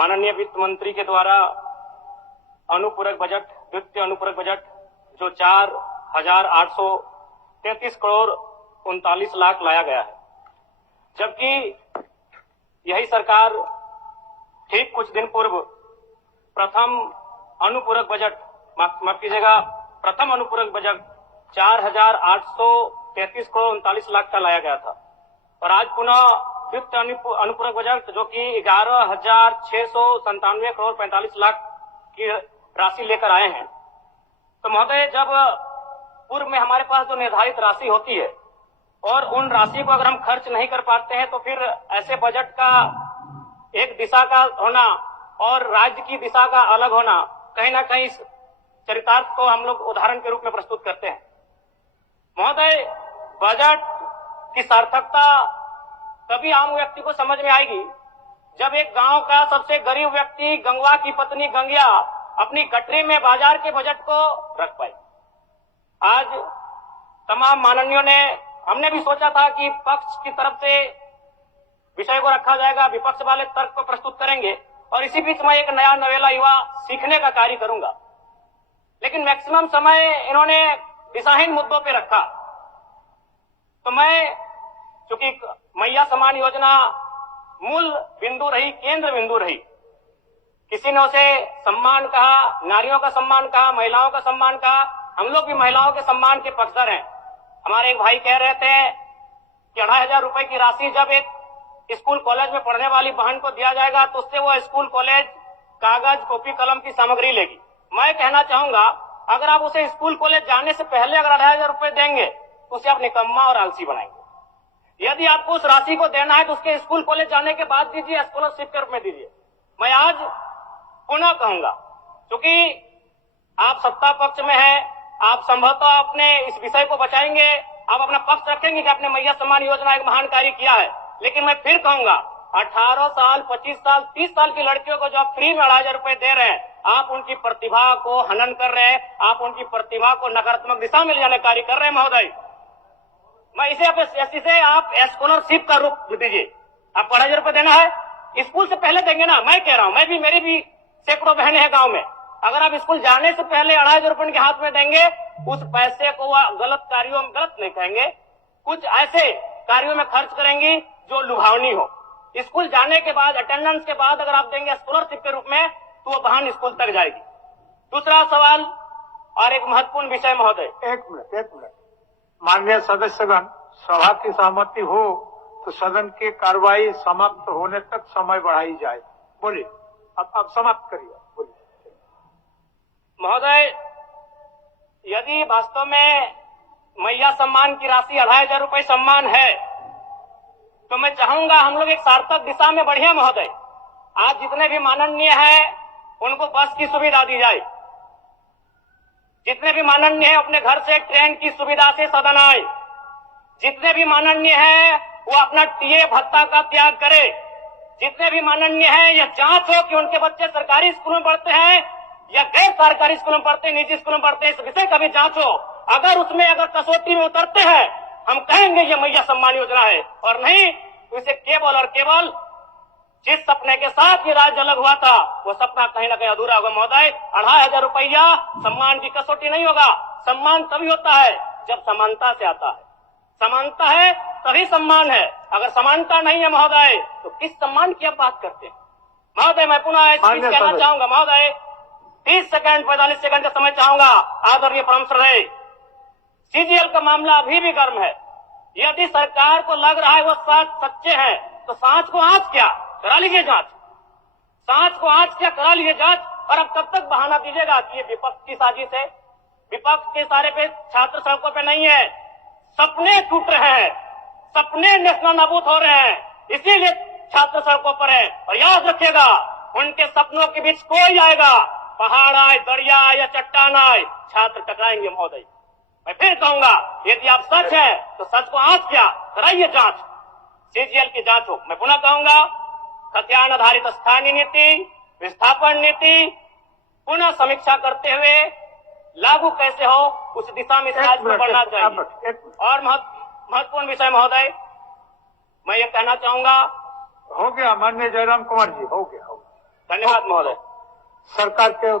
माननीय वित्त मंत्री के द्वारा अनुपूरक बजट, द्वितीय अनुपूरक बजट जो 4,833 करोड़ 39 लाख लाया गया है, जबकि यही सरकार ठीक कुछ दिन पूर्व प्रथम अनुपूरक बजट, माफ कीजिएगा, प्रथम अनुपूरक बजट 4,833 करोड़ 39 लाख का लाया गया था और आज पुनः द्वितीय अनुपूरक बजट जो कि 11,697 करोड़ 45 लाख की राशि लेकर आए हैं। तो महोदय, जब पूर्व में हमारे पास जो निर्धारित राशि होती है और उन राशि को अगर हम खर्च नहीं कर पाते हैं तो फिर ऐसे बजट का एक दिशा का होना और राज्य की दिशा का अलग होना, कहीं ना कहीं चरितार्थ को हम लोग उदाहरण के रूप में प्रस्तुत करते हैं। महोदय, बजट की सार्थकता तभी आम व्यक्ति को समझ में आएगी जब एक गांव का सबसे गरीब व्यक्ति, गंगवा की पत्नी गंगिया, अपनी गठरी में बाजार के बजट को रख पाए। आज तमाम माननीयों ने, हमने भी सोचा था कि पक्ष की तरफ से विषय को रखा जाएगा, विपक्ष वाले तर्क को प्रस्तुत करेंगे और इसी बीच में एक नया नवेला युवा सीखने का कार्य करूंगा, लेकिन मैक्सिमम समय इन्होंने दिशाहीन मुद्दों पे रखा। तो मैं, चूंकि मैया सम्मान योजना मूल बिंदु रही, केंद्र बिंदु रही, किसी ने उसे सम्मान कहा, नारियों का सम्मान कहा, महिलाओं का सम्मान कहा, हम लोग भी महिलाओं के सम्मान के पक्षधर हैं। हमारे एक भाई कह रहे थे कि 2,500 रुपए की राशि जब एक स्कूल कॉलेज में पढ़ने वाली बहन को दिया जाएगा तो उससे वो स्कूल कॉलेज कागज, कॉपी, कलम की सामग्री लेगी। मैं कहना चाहूंगा, अगर आप उसे स्कूल कॉलेज जाने से पहले अगर 2,500 रुपए देंगे तो उसे आप निकम्मा और आलसी बनाएंगे। यदि आपको उस राशि को देना है तो उसके स्कूल कॉलेज जाने के बाद दीजिए, स्कॉलरशिप के रूप में दीजिए। मैं आज पुनः कहूंगा, क्योंकि आप सत्ता पक्ष में हैं, आप संभवतः अपने इस विषय को बचाएंगे, आप अपना पक्ष रखेंगे कि आपने मैया सम्मान योजना एक महान कार्य किया है, लेकिन मैं फिर कहूंगा 18 साल, 25 साल, 30 साल की लड़कियों को जो आप फ्री में 2,500 रुपए दे रहे हैं, आप उनकी प्रतिभा को हनन कर रहे हैं, आप उनकी प्रतिभा को नकारात्मक दिशा में ले जाने कार्य कर रहे हैं। महोदय, मैं इसे आप स्कॉलरशिप का रूप दीजिए। आपको 2,500 रुपए देना है, स्कूल से पहले देंगे ना। मैं कह रहा हूं, मेरी भी सैकड़ों बहनें हैं गांव में, अगर आप स्कूल जाने से पहले 2,500 रुपए उनके हाथ में देंगे, उस पैसे को वह गलत कार्यों में, गलत नहीं कहेंगे, कुछ ऐसे कार्यों में खर्च करेंगी जो लुभावनी हो। स्कूल जाने के बाद, अटेंडेंस के बाद अगर आप देंगे स्कॉलरशिप के रूप में तो वो बहन स्कूल तक जाएगी। दूसरा सवाल और एक महत्वपूर्ण विषय महोदय, एक मिनट माननीय सदस्यगण, सभा की सहमति हो तो सदन की कार्रवाई समाप्त होने तक समय बढ़ाई जाए। बोलिए, अब समाप्त करिए, बोलिए। महोदय, यदि वास्तव में मैया सम्मान की राशि 2,500 रुपए सम्मान है तो मैं चाहूंगा हम लोग एक सार्थक दिशा में बढ़िया। महोदय, आज जितने भी माननीय हैं उनको बस की सुविधा दी जाए, जितने भी माननीय हैं अपने घर से ट्रेन की सुविधा से सदन आए, जितने भी माननीय हैं वो अपना टीए भत्ता का त्याग करे, जितने भी माननीय हैं यह जांच हो कि उनके बच्चे सरकारी स्कूल में पढ़ते हैं या गैर सरकारी स्कूल में पढ़ते हैं, निजी स्कूल में पढ़ते हैं, इस विषय का भी जांच हो। अगर उसमें अगर कसौटी में उतरते हैं, हम कहेंगे ये मैया सम्मान योजना है, और नहीं तो इसे केवल और केवल जिस सपने के साथ ये राज्य अलग हुआ था वो सपना कहीं ना कहीं अधूरा होगा। महोदय, 2,500 रुपया सम्मान की कसौटी नहीं होगा। सम्मान तभी होता है जब समानता से आता है, समानता है तभी सम्मान है। अगर समानता नहीं है महोदय तो किस सम्मान की आप बात करते हैं? महोदय, मैं पुनः इस चीज कहना चाहूंगा। महोदय, 30 सेकंड 45 सेकंड का समय चाहूंगा। आदरणीय परम श्रद्धेय, सीजीएल का मामला अभी भी गर्म है। यदि सरकार को लग रहा है वो सच्चे हैं तो सांच को आंच क्या करा लीजिए जांच, सांच को आंच क्या करा लीजिए जांच। और अब तब तक बहाना दीजिएगा कि ये विपक्ष की साजिश है। विपक्ष के सारे पे छात्र सड़कों पे नहीं है, सपने टूट रहे हैं, सपने नेशनल नाबूद हो रहे हैं, इसीलिए छात्र सड़कों पर है। और याद रखिएगा, उनके सपनों के बीच कोई आएगा, पहाड़ आए, दरिया आए या चट्टान आए, छात्र टकराएंगे। महोदय, मैं फिर कहूंगा, यदि आप सच है तो सच को आंच क्या कराइए जांच, सीजीएल की जांच हो। मैं पुनः कहूंगा, खतियान आधारित स्थानीय नीति, विस्थापन नीति पुनः समीक्षा करते हुए लागू कैसे हो उस दिशा में राज्य को बढ़ना चाहिए। और महत्वपूर्ण विषय महोदय, मैं ये कहना चाहूंगा, हो गया माननीय जयराम कुमार जी, हो गया। धन्यवाद महोदय। सरकार के